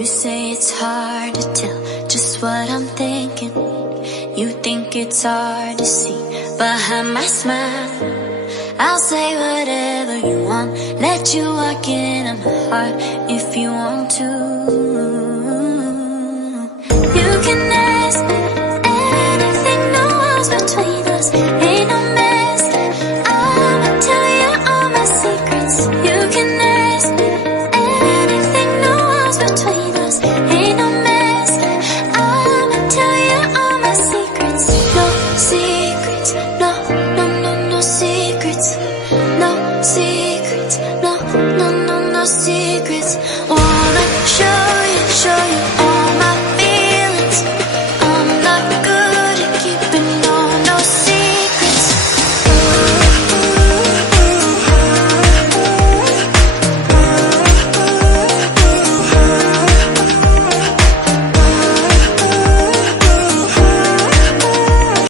You say it's hard to tell just what I'm thinking. You think it's hard to see behind my smile. I'll say whatever you want, let you walk into my heart if you want to. You can ask me anything, no walls between us, ain't no mess. I'ma tell you all my secrets. You can ask me anything, no walls between us, ain't no mess. I'ma tell you all my secrets. No secrets, no, no, no, no secrets. No secrets, no, no, no, no secrets.